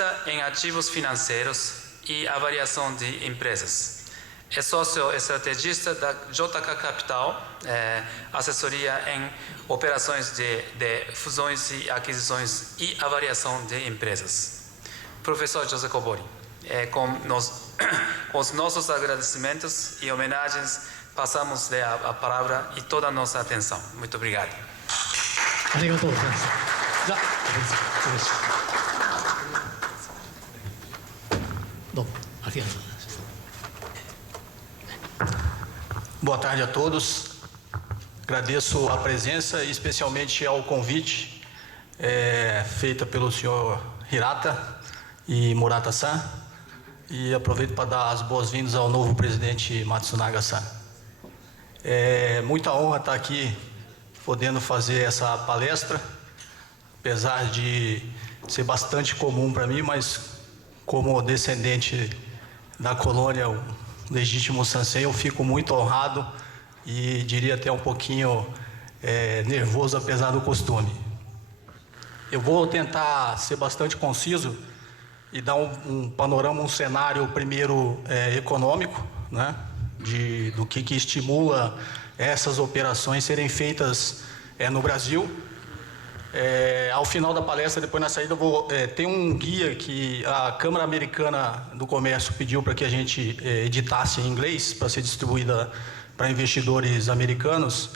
especialista em ativos financeiros e avaliação de empresas. É sócio estrategista da JK Capital, assessoria em operações de fusões e aquisições e avaliação de empresas. Professor José Kobori, com os nossos agradecimentos e homenagens, passamos a palavra e toda a nossa atenção. Muito obrigado. Boa tarde a todos. Agradeço a presença e especialmente ao convite feita pelo senhor Hirata e Murata-san, e aproveito para dar as boas-vindas ao novo presidente Matsunaga-san. É muita honra estar aqui podendo fazer essa palestra, apesar de ser bastante comum para mim, mas como descendente da colônia, o legítimo Sansei, eu fico muito honrado e diria até um pouquinho nervoso, apesar do costume. Eu vou tentar ser bastante conciso e dar um panorama, um cenário primeiro econômico, né, do que estimula essas operações serem feitas no Brasil. Ao final da palestra, depois na saída, tem um guia que a Câmara Americana do Comércio pediu para que a gente editasse em inglês, para ser distribuída para investidores americanos,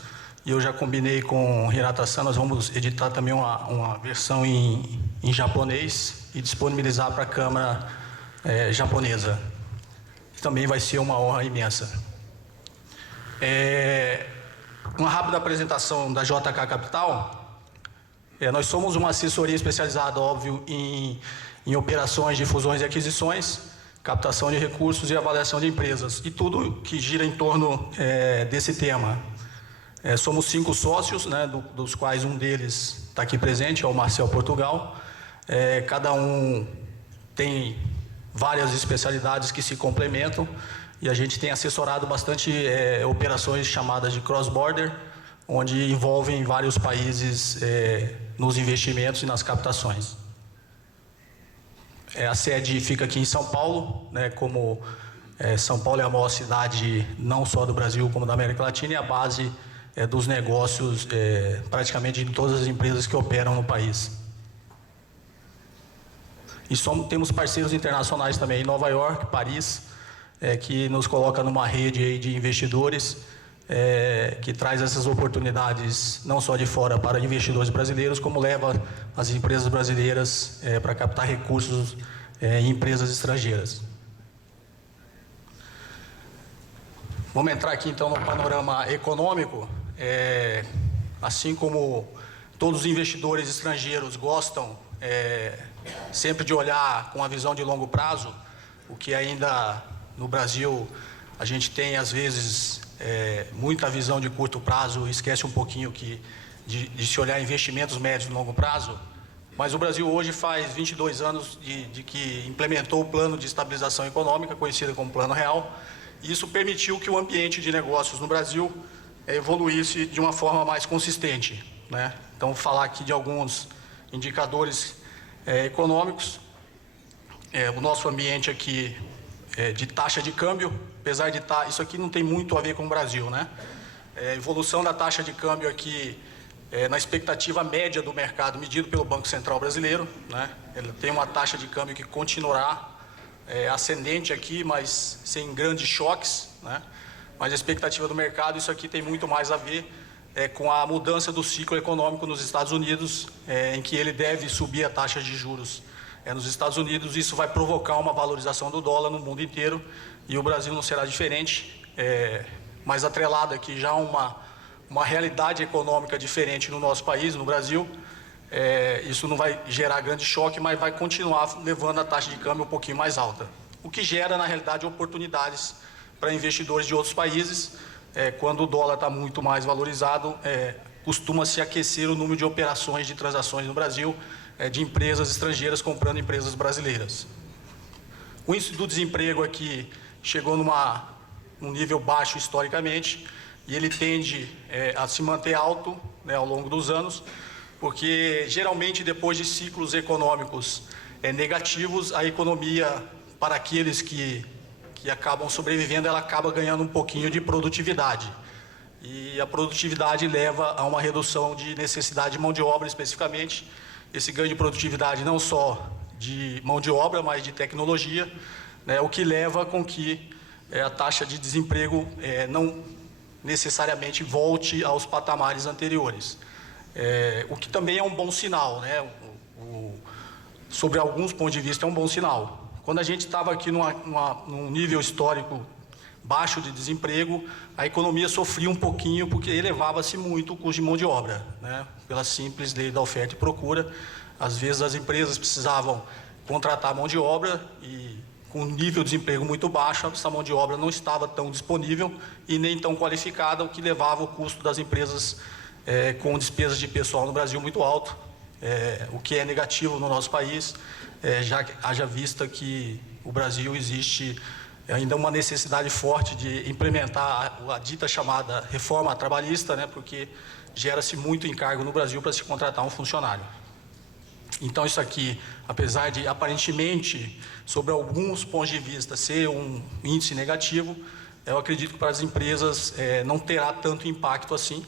e eu já combinei com o Hirata-san, nós vamos editar também uma versão em japonês e disponibilizar para a Câmara japonesa. Também vai ser uma honra imensa. Uma rápida apresentação da JK Capital. Nós somos uma assessoria especializada, óbvio, em operações de fusões e aquisições, captação de recursos e avaliação de empresas, e tudo que gira em torno desse tema. Somos 5 sócios, né, dos quais um deles está aqui presente, é o Marcel Portugal. Cada um tem várias especialidades que se complementam, e a gente tem assessorado bastante operações chamadas de cross-border, onde envolvem vários países nos investimentos e nas captações. A sede fica aqui em São Paulo, né, como São Paulo é a maior cidade não só do Brasil como da América Latina, e a base dos negócios praticamente de todas as empresas que operam no país. E temos parceiros internacionais também em Nova York, Paris, que nos coloca numa rede aí de investidores que traz essas oportunidades não só de fora para investidores brasileiros, como leva as empresas brasileiras para captar recursos em empresas estrangeiras. Vamos entrar aqui então no panorama econômico. Assim como todos os investidores estrangeiros gostam sempre de olhar com a visão de longo prazo, o que ainda no Brasil a gente tem às vezes muita visão de curto prazo, esquece um pouquinho de se olhar investimentos médios e longo prazo. Mas o Brasil hoje faz 22 anos de que implementou o Plano de Estabilização Econômica, conhecido como Plano Real, e isso permitiu que o ambiente de negócios no Brasil evoluísse de uma forma mais consistente, né? Então, vou falar aqui de alguns indicadores econômicos. O nosso ambiente aqui de taxa de câmbio, apesar de isso aqui não tem muito a ver com o Brasil, né? Evolução da taxa de câmbio aqui na expectativa média do mercado, medido pelo Banco Central Brasileiro, né? Ele tem uma taxa de câmbio que continuará ascendente aqui, mas sem grandes choques, né? Mas a expectativa do mercado, isso aqui tem muito mais a ver com a mudança do ciclo econômico nos Estados Unidos, em que ele deve subir a taxa de juros nos Estados Unidos. Isso vai provocar uma valorização do dólar no mundo inteiro, e o Brasil não será diferente, mas atrelado aqui já uma realidade econômica diferente no nosso país, no Brasil. Isso não vai gerar grande choque, mas vai continuar levando a taxa de câmbio um pouquinho mais alta, o que gera, na realidade, oportunidades para investidores de outros países. Quando o dólar está muito mais valorizado, costuma-se aquecer o número de operações, de transações no Brasil, de empresas estrangeiras comprando empresas brasileiras. O índice do desemprego aqui chegou num nível baixo historicamente, e ele tende a se manter alto, né, ao longo dos anos, porque geralmente depois de ciclos econômicos negativos, a economia, para aqueles que acabam sobrevivendo, ela acaba ganhando um pouquinho de produtividade. E a produtividade leva a uma redução de necessidade de mão de obra, especificamente. Esse ganho de produtividade não só de mão de obra, mas de tecnologia, né, o que leva com que a taxa de desemprego não necessariamente volte aos patamares anteriores. O que também é um bom sinal, né? Sobre alguns pontos de vista é um bom sinal. Quando a gente estava aqui num nível histórico baixo de desemprego, a economia sofria um pouquinho porque elevava-se muito o custo de mão de obra, né? Pela simples lei da oferta e procura. Às vezes as empresas precisavam contratar mão de obra e, com um nível de desemprego muito baixo, essa mão de obra não estava tão disponível e nem tão qualificada, o que levava o custo das empresas com despesas de pessoal no Brasil muito alto, o que é negativo no nosso país, já haja vista que o Brasil existe ainda uma necessidade forte de implementar a dita chamada reforma trabalhista, né, porque gera-se muito encargo no Brasil para se contratar um funcionário. Então, isso aqui, apesar de, aparentemente, sobre alguns pontos de vista, ser um índice negativo, eu acredito que para as empresas não terá tanto impacto assim,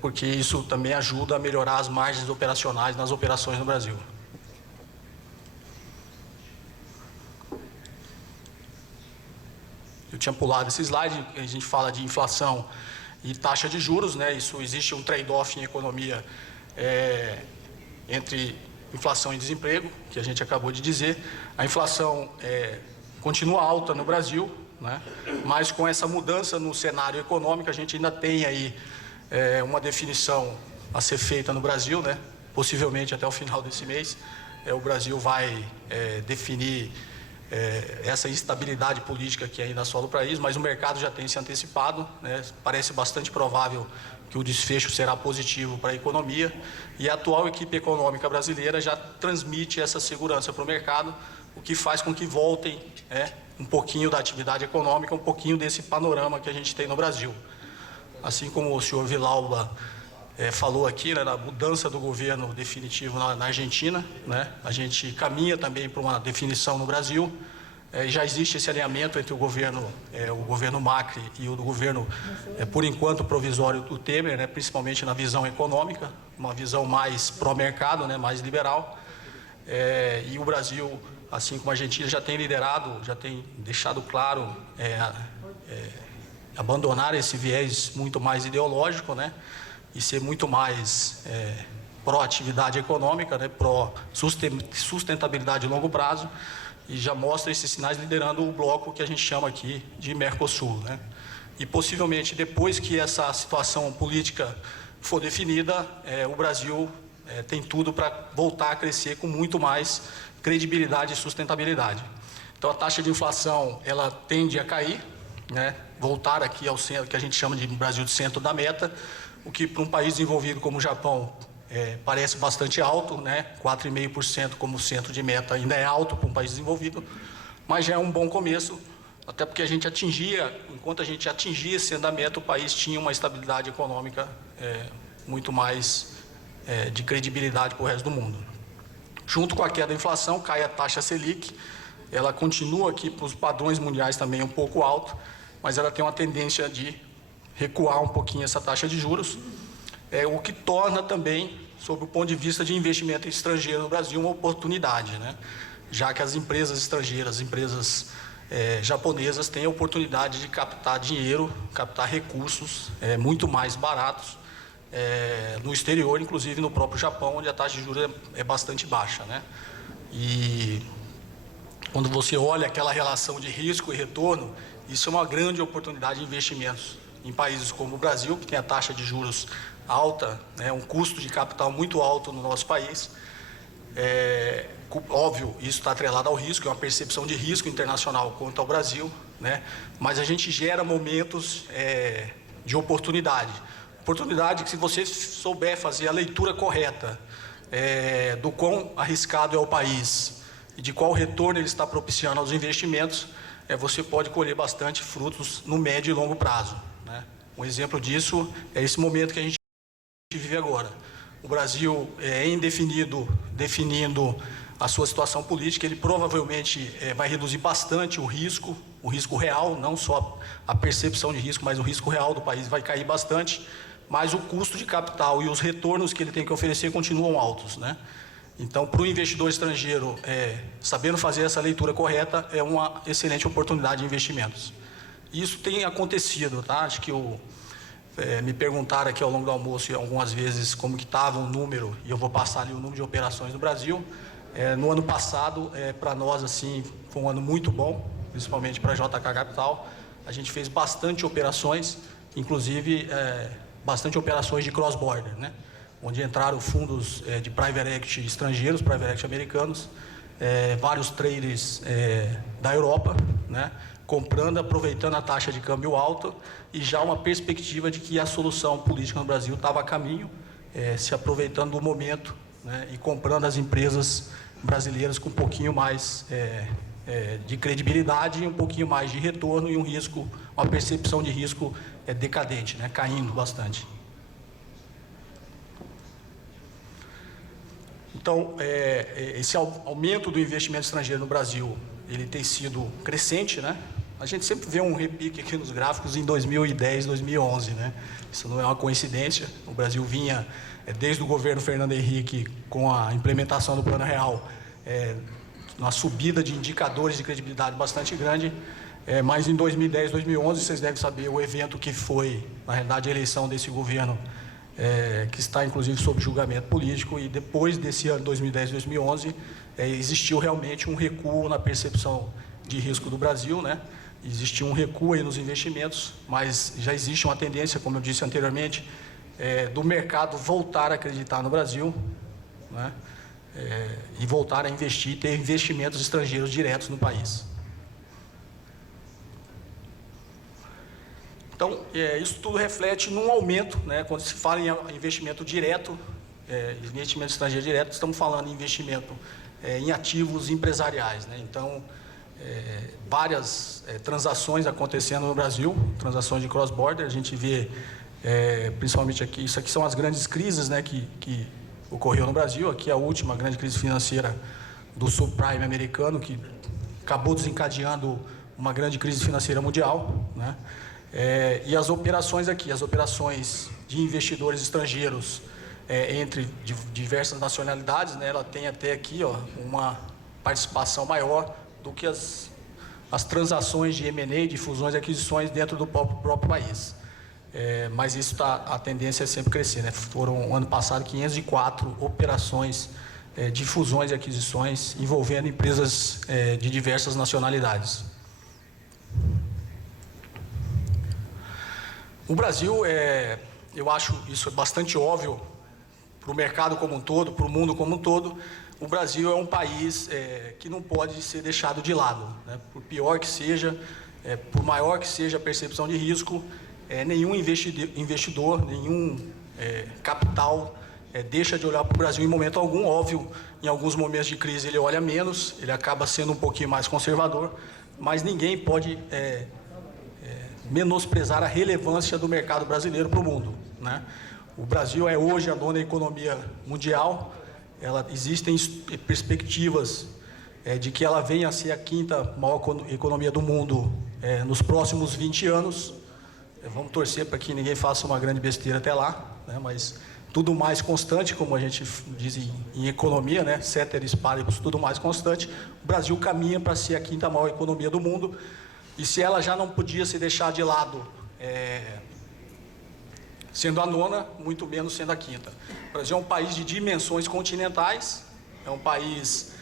porque isso também ajuda a melhorar as margens operacionais nas operações no Brasil. Eu tinha pulado esse slide, a gente fala de inflação e taxa de juros, né? Isso existe um trade-off em economia entre inflação e desemprego, que a gente acabou de dizer. A inflação continua alta no Brasil, né? Mas com essa mudança no cenário econômico, a gente ainda tem aí uma definição a ser feita no Brasil, né? Possivelmente até o final desse mês, o Brasil vai definir essa instabilidade política que ainda assola o país, mas o mercado já tem se antecipado, né? Parece bastante provável que o desfecho será positivo para a economia e a atual equipe econômica brasileira já transmite essa segurança para o mercado, o que faz com que voltem um pouquinho da atividade econômica, um pouquinho desse panorama que a gente tem no Brasil. Assim como o senhor Villalba falou aqui, né, na mudança do governo definitivo na Argentina, né, a gente caminha também para uma definição no Brasil. Já existe esse alinhamento entre o governo Macri e o do governo, por enquanto, provisório do Temer, né, principalmente na visão econômica, uma visão mais pró-mercado, né, mais liberal. E o Brasil, assim como a Argentina, já tem liderado, já tem deixado claro abandonar esse viés muito mais ideológico, né, e ser muito mais pró-atividade econômica, né, pró-sustentabilidade de longo prazo, e já mostra esses sinais liderando o bloco que a gente chama aqui de Mercosul, né? E possivelmente, depois que essa situação política for definida, o Brasil tem tudo para voltar a crescer com muito mais credibilidade e sustentabilidade. Então, a taxa de inflação, ela tende a cair, né? Voltar aqui ao centro, que a gente chama de Brasil de centro da meta, o que para um país desenvolvido como o Japão parece bastante alto, né? 4,5% como centro de meta ainda é alto para um país desenvolvido, mas já é um bom começo, até porque a gente enquanto a gente atingia esse andamento, o país tinha uma estabilidade econômica muito mais de credibilidade para o resto do mundo. Junto com a queda da inflação, cai a taxa Selic, ela continua aqui para os padrões mundiais também um pouco alto, mas ela tem uma tendência de recuar um pouquinho essa taxa de juros, o que torna também, sob o ponto de vista de investimento estrangeiro no Brasil, uma oportunidade, né? Já que as empresas estrangeiras, empresas japonesas, têm a oportunidade de captar dinheiro, captar recursos muito mais baratos no exterior, inclusive no próprio Japão, onde a taxa de juros é bastante baixa, né? E quando você olha aquela relação de risco e retorno, isso é uma grande oportunidade de investimentos em países como o Brasil, que tem a taxa de juros alta, né, um custo de capital muito alto no nosso país. Óbvio, isso está atrelado ao risco, é uma percepção de risco internacional quanto ao Brasil, né, mas a gente gera momentos de oportunidade. Oportunidade que, se você souber fazer a leitura correta do quão arriscado é o país e de qual retorno ele está propiciando aos investimentos, você pode colher bastante frutos no médio e longo prazo, né? Um exemplo disso é esse momento que a gente vive agora. O Brasil definindo a sua situação política, ele provavelmente vai reduzir bastante o risco real, não só a percepção de risco, mas o risco real do país vai cair bastante, mas o custo de capital e os retornos que ele tem que oferecer continuam altos, né? Então, para o investidor estrangeiro, sabendo fazer essa leitura correta, é uma excelente oportunidade de investimentos. Isso tem acontecido, tá? Acho que me perguntaram aqui ao longo do almoço algumas vezes como que estava o número, e eu vou passar ali o número de operações no Brasil. No ano passado, para nós, assim, foi um ano muito bom, principalmente para a JK Capital. A gente fez bastante operações, inclusive bastante operações de cross-border, né? Onde entraram fundos de private equity estrangeiros, private equity americanos, vários traders da Europa, né? Comprando, aproveitando a taxa de câmbio alta e já uma perspectiva de que a solução política no Brasil estava a caminho, se aproveitando do momento, né? E comprando as empresas brasileiras com um pouquinho mais de credibilidade, um pouquinho mais de retorno e uma percepção de risco decadente, né? Caindo bastante. Então, esse aumento do investimento estrangeiro no Brasil, ele tem sido crescente, né? A gente sempre vê um repique aqui nos gráficos em 2010, 2011, né? Isso não é uma coincidência. O Brasil vinha, desde o governo Fernando Henrique, com a implementação do Plano Real, uma subida de indicadores de credibilidade bastante grande, mas em 2010, 2011, vocês devem saber o evento que foi, na realidade, a eleição desse governo, que está, inclusive, sob julgamento político, e depois desse ano, 2010, 2011, existiu realmente um recuo na percepção de risco do Brasil, né? Existiu um recuo aí nos investimentos, mas já existe uma tendência, como eu disse anteriormente, do mercado voltar a acreditar no Brasil, né? E voltar a investir, ter investimentos estrangeiros diretos no país. Então, isso tudo reflete num aumento, né? Quando se fala em investimento direto, investimento estrangeiro direto, estamos falando em investimento em ativos empresariais, né? Então, várias transações acontecendo no Brasil, transações de cross-border. A gente vê, principalmente aqui, isso aqui são as grandes crises, né, que ocorreu no Brasil. Aqui a última grande crise financeira do subprime americano, que acabou desencadeando uma grande crise financeira mundial, né? E as operações aqui, as operações de investidores estrangeiros entre diversas nacionalidades, né, ela tem até aqui, ó, uma participação maior do que as transações de M&A, de fusões e aquisições dentro do próprio país. Mas isso a tendência é sempre crescer, né? Foram, ano passado, 504 operações de fusões e aquisições envolvendo empresas de diversas nacionalidades. O Brasil, eu acho isso bastante óbvio para o mercado como um todo, para o mundo como um todo. O Brasil é um país que não pode ser deixado de lado, né? Por pior que seja, por maior que seja a percepção de risco, nenhum investidor, nenhum capital deixa de olhar para o Brasil em momento algum. Óbvio, em alguns momentos de crise ele olha menos, ele acaba sendo um pouquinho mais conservador, mas ninguém pode menosprezar a relevância do mercado brasileiro para o mundo, né? O Brasil é hoje a nona economia mundial. Existem perspectivas de que ela venha a ser a quinta maior economia do mundo nos próximos 20 anos. Vamos torcer para que ninguém faça uma grande besteira até lá, né? Mas tudo mais constante, como a gente diz em economia, né? Ceteris paribus, tudo mais constante. O Brasil caminha para ser a quinta maior economia do mundo, e se ela já não podia se deixar de lado, sendo a nona, muito menos sendo a quinta. O Brasil é um país de dimensões continentais, é um país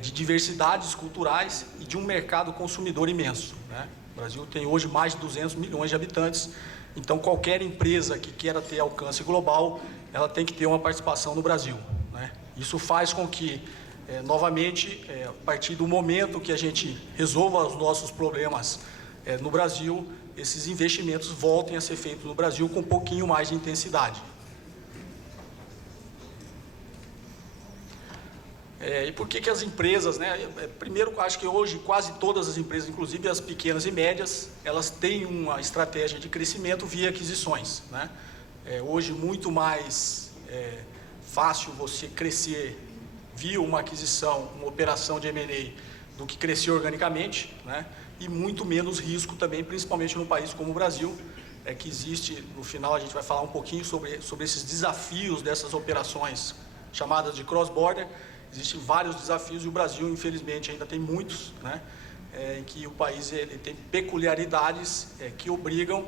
de diversidades culturais e de um mercado consumidor imenso, né? O Brasil tem hoje mais de 200 milhões de habitantes, então qualquer empresa que queira ter alcance global, ela tem que ter uma participação no Brasil, né? Isso faz com que, novamente, a partir do momento que a gente resolva os nossos problemas no Brasil, esses investimentos voltem a ser feitos no Brasil com um pouquinho mais de intensidade. E por que as empresas, né? Primeiro, acho que hoje quase todas as empresas, inclusive as pequenas e médias, elas têm uma estratégia de crescimento via aquisições, né? Hoje muito mais fácil você crescer via uma aquisição, uma operação de M&A do que crescer organicamente, né? E muito menos risco também, principalmente num país como o Brasil, que existe, no final a gente vai falar um pouquinho sobre esses desafios dessas operações chamadas de cross-border. Existem vários desafios e o Brasil, infelizmente, ainda tem muitos, né? Em que o país ele tem peculiaridades que obrigam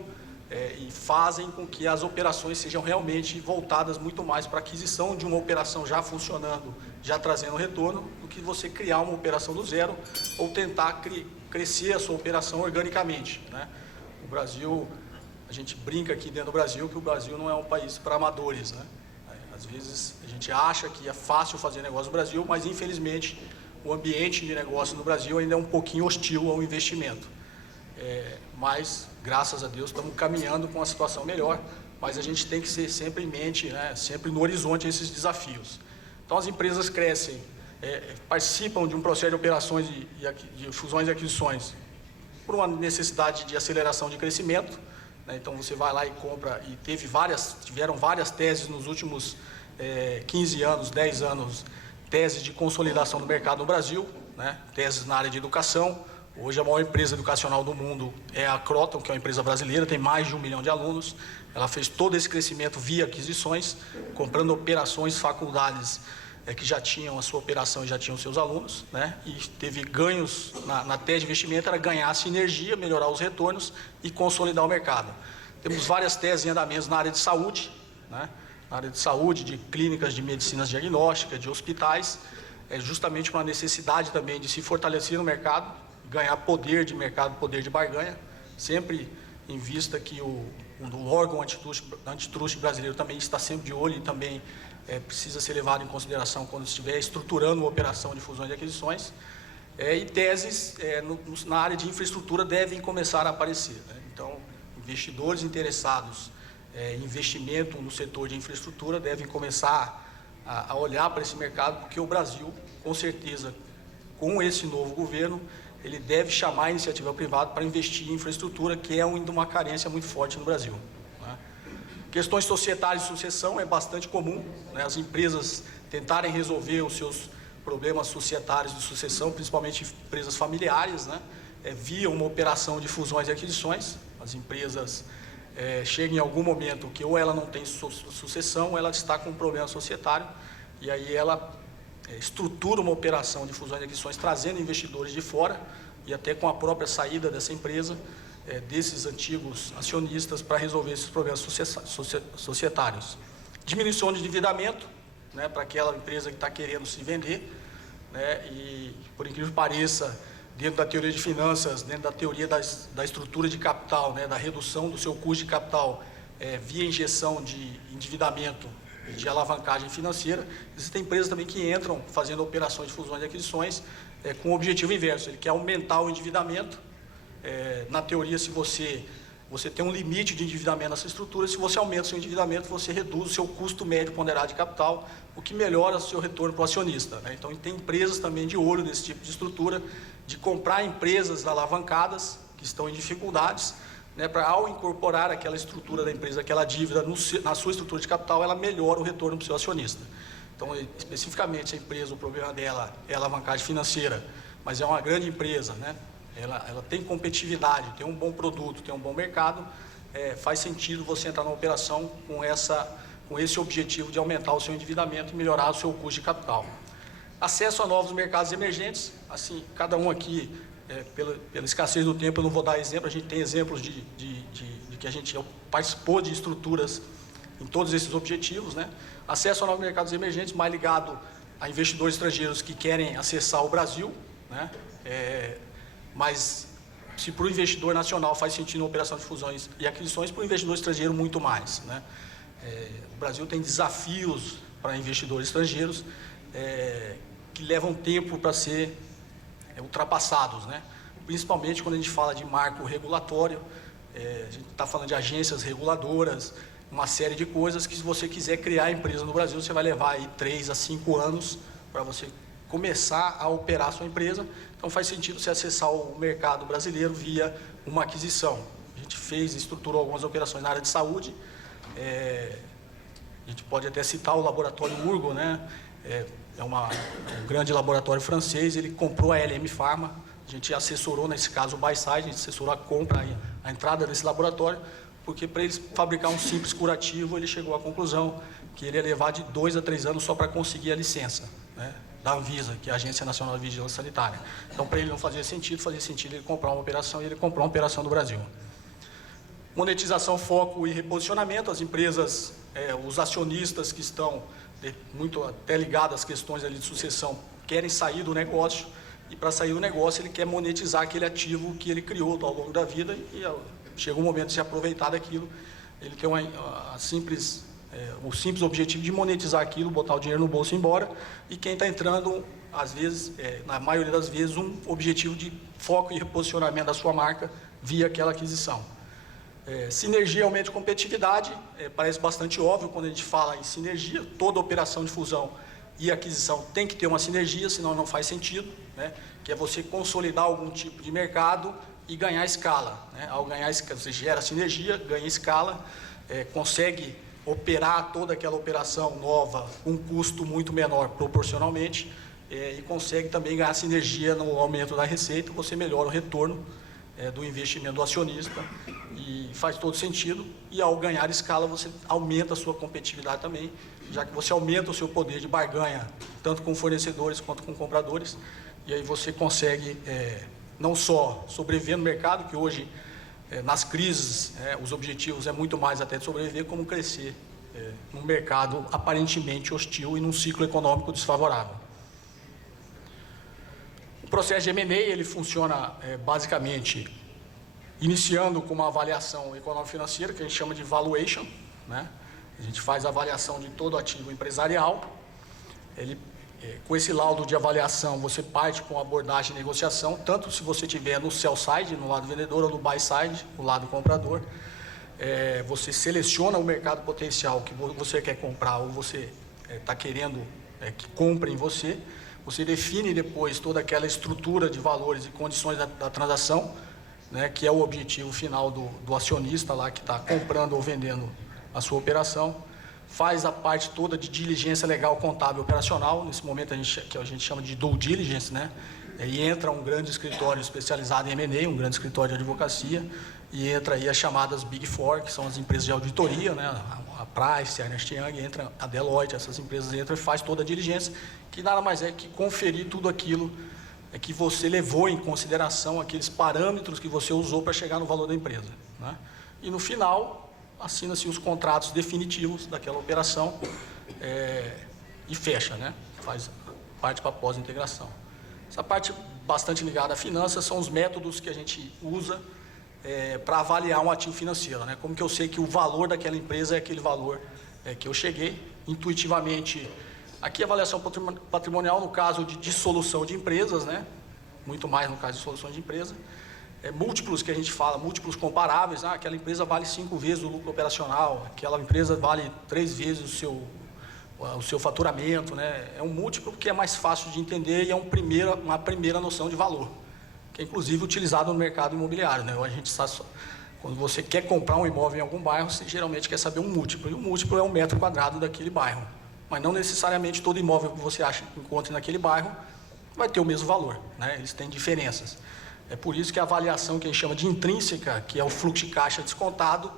e fazem com que as operações sejam realmente voltadas muito mais para a aquisição de uma operação já funcionando, já trazendo retorno, do que você criar uma operação do zero ou tentar crescer a sua operação organicamente, né? O Brasil, a gente brinca aqui dentro do Brasil que o Brasil não é um país para amadores, né? Às vezes a gente acha que é fácil fazer negócio no Brasil, mas infelizmente o ambiente de negócio no Brasil ainda é um pouquinho hostil ao investimento. Mas, graças a Deus, estamos caminhando com uma situação melhor, mas a gente tem que ser sempre em mente, né, sempre no horizonte esses desafios. Então, as empresas crescem, participam de um processo de operações de fusões e aquisições por uma necessidade de aceleração de crescimento, né? Então, você vai lá e compra, e tiveram várias teses nos últimos 15 anos, 10 anos, teses de consolidação do mercado no Brasil, né? Teses na área de educação. Hoje a maior empresa educacional do mundo é a Croton, que é uma empresa brasileira, tem mais de 1 milhão de alunos. Ela fez todo esse crescimento via aquisições, comprando operações, faculdades que já tinham a sua operação e já tinham seus alunos, né? E teve ganhos na tese de investimento, era ganhar sinergia, melhorar os retornos e consolidar o mercado. Temos várias teses em andamento na área de saúde, né? Na área de saúde, de clínicas de medicinas diagnósticas, de hospitais, justamente uma necessidade também de se fortalecer no mercado, ganhar poder de mercado, poder de barganha, sempre em vista que o órgão antitruste brasileiro também está sempre de olho e também precisa ser levado em consideração quando estiver estruturando uma operação de fusões e aquisições. E teses na área de infraestrutura devem começar a aparecer, né? Então, investidores interessados em investimento no setor de infraestrutura devem começar a olhar para esse mercado, porque o Brasil, com certeza, com esse novo governo, ele deve chamar a iniciativa privada para investir em infraestrutura, que é ainda uma carência muito forte no Brasil, né? Questões societárias de sucessão é bastante comum, né? As empresas tentarem resolver os seus problemas societários de sucessão, principalmente empresas familiares, né? Via uma operação de fusões e aquisições. As empresas chegam em algum momento que ou ela não tem sucessão, ou ela está com um problema societário, e aí ela estrutura uma operação de fusões e aquisições, trazendo investidores de fora e até com a própria saída dessa empresa, desses antigos acionistas, para resolver esses problemas societários. Diminuição de endividamento, né, para aquela empresa que está querendo se vender, né, e, por incrível que pareça, dentro da teoria de finanças, dentro da teoria da estrutura de capital, né, da redução do seu custo de capital via injeção de endividamento, de alavancagem financeira, existem empresas também que entram fazendo operações de fusões e aquisições com o objetivo inverso. Ele quer aumentar o endividamento. Na teoria, se você tem um limite de endividamento nessa estrutura, se você aumenta o seu endividamento, você reduz o seu custo médio ponderado de capital, o que melhora o seu retorno para o acionista, né? Então, tem empresas também de olho nesse tipo de estrutura, de comprar empresas alavancadas, que estão em dificuldades, né, para, ao incorporar aquela estrutura da empresa, aquela dívida na sua estrutura de capital, ela melhora o retorno para o seu acionista. Então, especificamente, a empresa, o problema dela é a alavancagem financeira, mas é uma grande empresa, né? Ela tem competitividade, tem um bom produto, tem um bom mercado, faz sentido você entrar na operação com esse objetivo de aumentar o seu endividamento e melhorar o seu custo de capital. Acesso a novos mercados emergentes, assim, cada um aqui, pela escassez do tempo, eu não vou dar exemplo, a gente tem exemplos de que a gente participou de estruturas em todos esses objetivos, né? Acesso a novos mercados emergentes, mais ligado a investidores estrangeiros que querem acessar o Brasil, né? Mas se para o investidor nacional faz sentido uma operação de fusões e aquisições, para o investidor estrangeiro muito mais, né? O Brasil tem desafios para investidores estrangeiros que levam tempo para ser ultrapassados, né? Principalmente quando a gente fala de marco regulatório, a gente está falando de agências reguladoras, uma série de coisas que, se você quiser criar empresa no Brasil, você vai levar aí 3 a 5 anos para você começar a operar a sua empresa. Então, faz sentido você acessar o mercado brasileiro via uma aquisição. A gente estruturou algumas operações na área de saúde. A gente pode até citar o laboratório Urgo, né? um grande laboratório francês, ele comprou a LM Pharma, a gente assessorou, nesse caso, o buy-side, a gente assessorou a compra, a entrada desse laboratório, porque para eles fabricar um simples curativo, ele chegou à conclusão que ele ia levar de 2 a 3 anos só para conseguir a licença, né, da Anvisa, que é a Agência Nacional de Vigilância Sanitária. Então, para ele não fazia sentido ele comprar uma operação, e ele comprou uma operação do Brasil. Monetização, foco e reposicionamento. As empresas, os acionistas que estão muito até ligados às questões ali de sucessão, querem sair do negócio, e para sair do negócio ele quer monetizar aquele ativo que ele criou ao longo da vida, e chega um momento de se aproveitar daquilo. Ele tem o simples objetivo de monetizar aquilo, botar o dinheiro no bolso e ir embora, e quem está entrando, às vezes, na maioria das vezes, um objetivo de foco e reposicionamento da sua marca via aquela aquisição. Sinergia, aumento de competitividade, parece bastante óbvio quando a gente fala em sinergia. Toda operação de fusão e aquisição tem que ter uma sinergia, senão não faz sentido, né? Que é você consolidar algum tipo de mercado e ganhar escala, né? Ao ganhar escala, você gera sinergia, ganha escala, consegue operar toda aquela operação nova com um custo muito menor proporcionalmente, e consegue também ganhar sinergia no aumento da receita. Você melhora o retorno do investimento do acionista, e faz todo sentido. E ao ganhar escala, você aumenta a sua competitividade também, já que você aumenta o seu poder de barganha, tanto com fornecedores quanto com compradores, e aí você consegue não só sobreviver no mercado, que hoje, nas crises, os objetivos é muito mais até de sobreviver, como crescer num mercado aparentemente hostil e num ciclo econômico desfavorável. O processo de M&A, ele funciona basicamente iniciando com uma avaliação econômico-financeira, que a gente chama de valuation, né? A gente faz a avaliação de todo ativo empresarial. Com esse laudo de avaliação, você parte com a abordagem de negociação, tanto se você estiver no sell side, no lado vendedor, ou no buy side, no lado comprador. Você seleciona o mercado potencial que você quer comprar, ou você está querendo que compre em você. Você define depois toda aquela estrutura de valores e condições da transação, né, que é o objetivo final do acionista lá que está comprando ou vendendo a sua operação. Faz a parte toda de diligência legal, contábil, operacional. Nesse momento que a gente chama de due diligence, né? E entra um grande escritório especializado em M&A, um grande escritório de advocacia, e entra aí as chamadas Big Four, que são as empresas de auditoria, né? A Price, a Ernst Young, entra a Deloitte, essas empresas entram e faz toda a diligência, que nada mais é que conferir tudo aquilo que você levou em consideração, aqueles parâmetros que você usou para chegar no valor da empresa, né? E no final, assina-se os contratos definitivos daquela operação e fecha, né? Faz parte para pós-integração. Essa parte bastante ligada à finanças são os métodos que a gente usa para avaliar um ativo financeiro, né? Como que eu sei que o valor daquela empresa é aquele valor que eu cheguei intuitivamente. Aqui a avaliação patrimonial no caso de dissolução de empresas, né? Muito mais no caso de dissolução de empresa. Múltiplos que a gente fala, múltiplos comparáveis, aquela empresa vale 5 vezes o lucro operacional, aquela empresa vale 3 vezes o seu faturamento, né? É um múltiplo que é mais fácil de entender e é uma primeira noção de valor, que é inclusive utilizado no mercado imobiliário, né? A gente sabe, quando você quer comprar um imóvel em algum bairro, você geralmente quer saber um múltiplo, e o múltiplo é um metro quadrado daquele bairro, mas não necessariamente todo imóvel que você encontre naquele bairro vai ter o mesmo valor, né? Eles têm diferenças. É por isso que a avaliação que a gente chama de intrínseca, que é o fluxo de caixa descontado,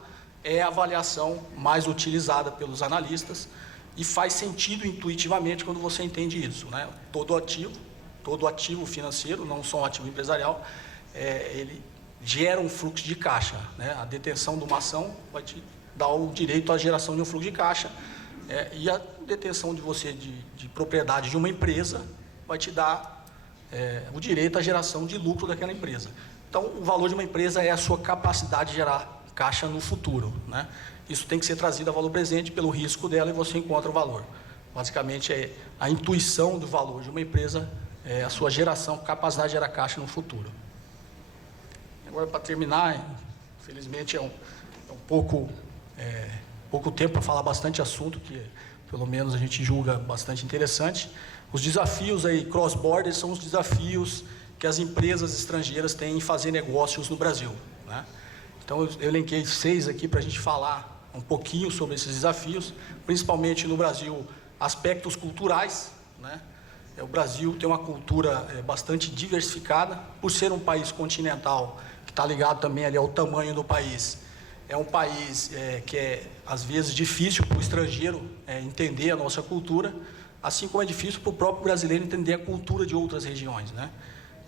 é a avaliação mais utilizada pelos analistas e faz sentido intuitivamente quando você entende isso, né? Todo ativo financeiro, não só um ativo empresarial, ele gera um fluxo de caixa, né? A detenção de uma ação vai te dar o direito à geração de um fluxo de caixa, e a detenção de propriedade de uma empresa vai te dar o direito à geração de lucro daquela empresa. Então, o valor de uma empresa é a sua capacidade de gerar caixa no futuro, né? Isso tem que ser trazido a valor presente pelo risco dela e você encontra o valor. Basicamente, a intuição do valor de uma empresa é a sua geração, capacidade de gerar caixa no futuro. Agora, para terminar, infelizmente é um pouco tempo para falar bastante assunto, que pelo menos a gente julga bastante interessante. Os desafios aí, cross-border, são os desafios que as empresas estrangeiras têm em fazer negócios no Brasil, né? Então, eu elenquei 6 aqui para a gente falar um pouquinho sobre esses desafios, principalmente no Brasil, aspectos culturais, né? o Brasil tem uma cultura bastante diversificada, por ser um país continental, que está ligado também ali ao tamanho do país. É um país que é, às vezes, difícil para o estrangeiro entender a nossa cultura, assim como é difícil para o próprio brasileiro entender a cultura de outras regiões, né?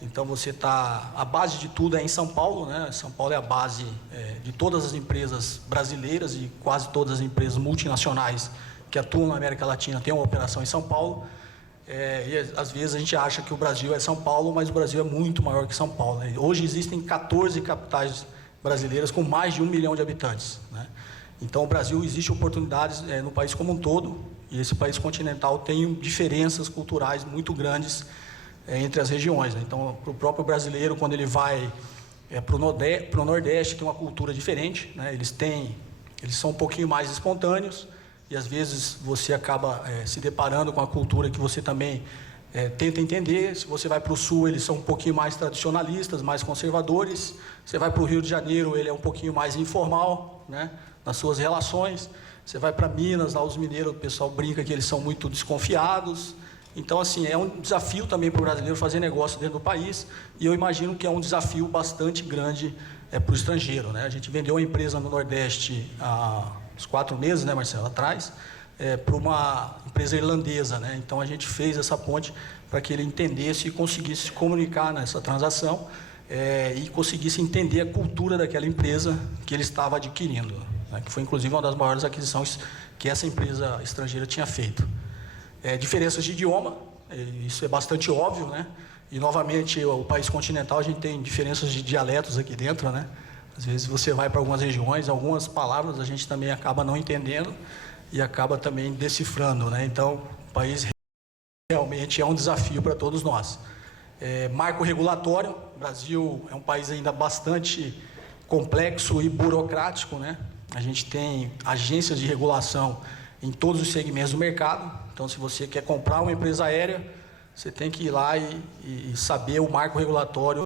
Então, a base de tudo é em São Paulo, né? São Paulo é a base de todas as empresas brasileiras e quase todas as empresas multinacionais que atuam na América Latina têm uma operação em São Paulo. E às vezes a gente acha que o Brasil é São Paulo, mas o Brasil é muito maior que São Paulo, né? Hoje existem 14 capitais brasileiras com mais de 1 milhão de habitantes, né? Então, o Brasil, existe oportunidades no país como um todo, e esse país continental tem diferenças culturais muito grandes entre as regiões, né? Então, para o próprio brasileiro, quando ele vai para o Nordeste, tem uma cultura diferente, né? Eles são um pouquinho mais espontâneos, e às vezes você acaba se deparando com a cultura que você também tenta entender. Se você vai para o Sul, eles são um pouquinho mais tradicionalistas, mais conservadores. Você vai para o Rio de Janeiro, ele é um pouquinho mais informal, né, nas suas relações. Você vai para Minas, lá os mineiros, o pessoal brinca que eles são muito desconfiados. Então, assim, é um desafio também para o brasileiro fazer negócio dentro do país, e eu imagino que é um desafio bastante grande para o estrangeiro, né? A gente vendeu uma empresa no Nordeste há uns 4 meses, né, Marcelo, atrás, para uma empresa irlandesa, né? Então, a gente fez essa ponte para que ele entendesse e conseguisse se comunicar nessa transação e conseguisse entender a cultura daquela empresa que ele estava adquirindo, né? Que foi, inclusive, uma das maiores aquisições que essa empresa estrangeira tinha feito. Diferenças de idioma, isso é bastante óbvio, né? E, novamente, o país continental, a gente tem diferenças de dialetos aqui dentro, né? Às vezes você vai para algumas regiões, algumas palavras a gente também acaba não entendendo e acaba também decifrando, né? Então, o país realmente é um desafio para todos nós. Marco regulatório, o Brasil é um país ainda bastante complexo e burocrático, né? A gente tem agências de regulação em todos os segmentos do mercado. Então, se você quer comprar uma empresa aérea, você tem que ir lá e saber o marco regulatório